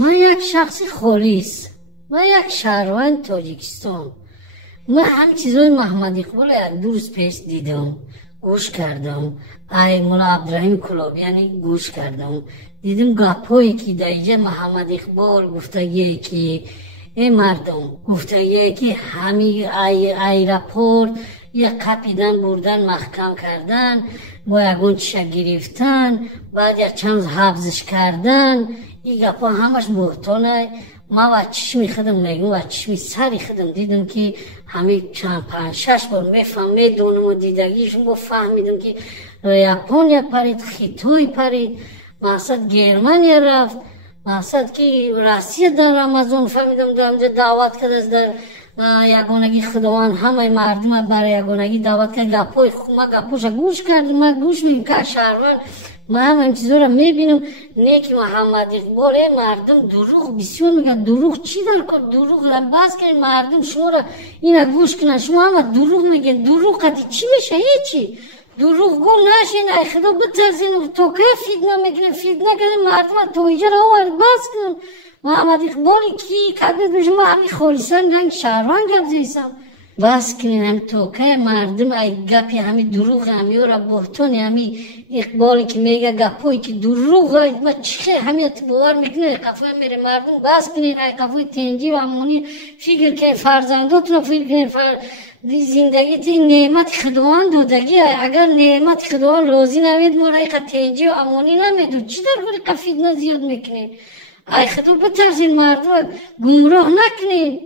من یک شخص خالص و یک شهروند تاجیکستان. من همه چیزای محمد اقبال یک دو روز پیش دیدم، گوش کردم. ای مولا عبدالرحیم کلابیانی گوش کردم، دیدم گپایی که در اینجا محمد اقبال گفتگی که ای مردم، گفتگی که همین ایرپورت یک قپیدن بردن محکم کردن، با یکون چشک گرفتن، بعد یک چند حفظش کردن. این گپا همش بهتانه. ما و چشمی خودم میگم و چشمی سری خودم دیدم که همین چند پنج شش بار میدونم و دیدگیشون با فهمیدم که یاپونیا پرید، خیتوی پرید، مقصد گرمانیا رفت، مقصد که روسیه در رمضان فهمیدم در دعوت کرد در یگانگی خداوند همه مردم برای یگانگی دعوت کرد. گپای خوب ما گپوش گوش کردم، ما گوش میدیم که شهروند ما همین چیزا رو میبینم. نه که محمد اقبال مردم دروغ بسیار میگن. دروغ چی در کار؟ دروغ را بس کنید مردم شما را اینا گوش کنن. شما هم دروغ میگن. دروغ قدی چی میشه؟ هیچی. دروغ گو نشین. ای خدا بترسین. تو که فیدنا میگن، فیدنا کنید مردم تو اینجا را آورد بس کن. محمد اقبالی کی کدید بشه؟ ما همین خالصان رنگ شهروند گپ زیستم بس کنین. هم توکه مردم ای گپی همین دروغ همی را بحتانی همین اقبالی که میگه گپایی که دروغ های ما چخه همین باور میکنه قفای میره مردم بس کنین. ای قفای تنجی و همونی فکر که فرزنداتون فکر کنین زندگی تی نعمت خداوند دادگی. اگر نعمت خداوند راضی نمید ما رای تنجی و همونی نمیدو چی در گوری قفید نزیاد میکنین؟ ای خدا بترسین مردم گمراه نکنین.